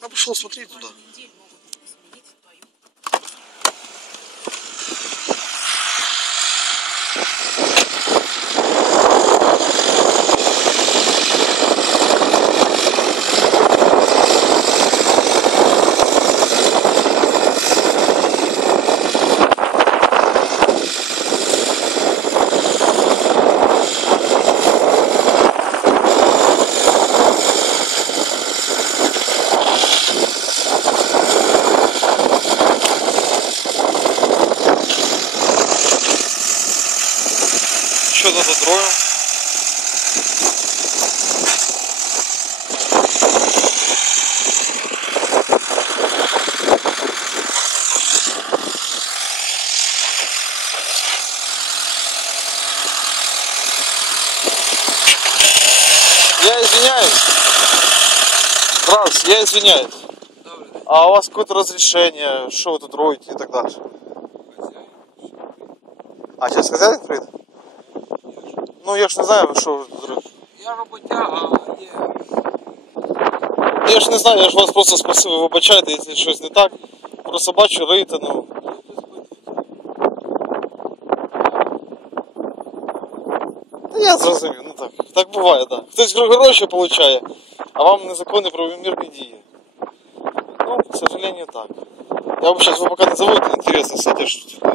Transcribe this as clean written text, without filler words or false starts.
Я пошел смотреть туда. Что-то затроем. Я извиняюсь. Здравствуйте, я извиняюсь. А у вас какое-то разрешение, что вы тут роете и так дальше? А сейчас хозяин прийде? Ну я ж не знаю, що ви тут робите. Я роботяга, а є. Я ж не знаю, я ж вас просто спросив, ви вибачайте, якщо щось не так. Просто бачу, риєте, ну. Та я зрозумів, ну так. Так буває, так. Хтось гроші отримує, а вам незаконні правомірні дії. Ну, к сожалению, так. Я бы сейчас, вы пока назовете, интересно, кстати, что...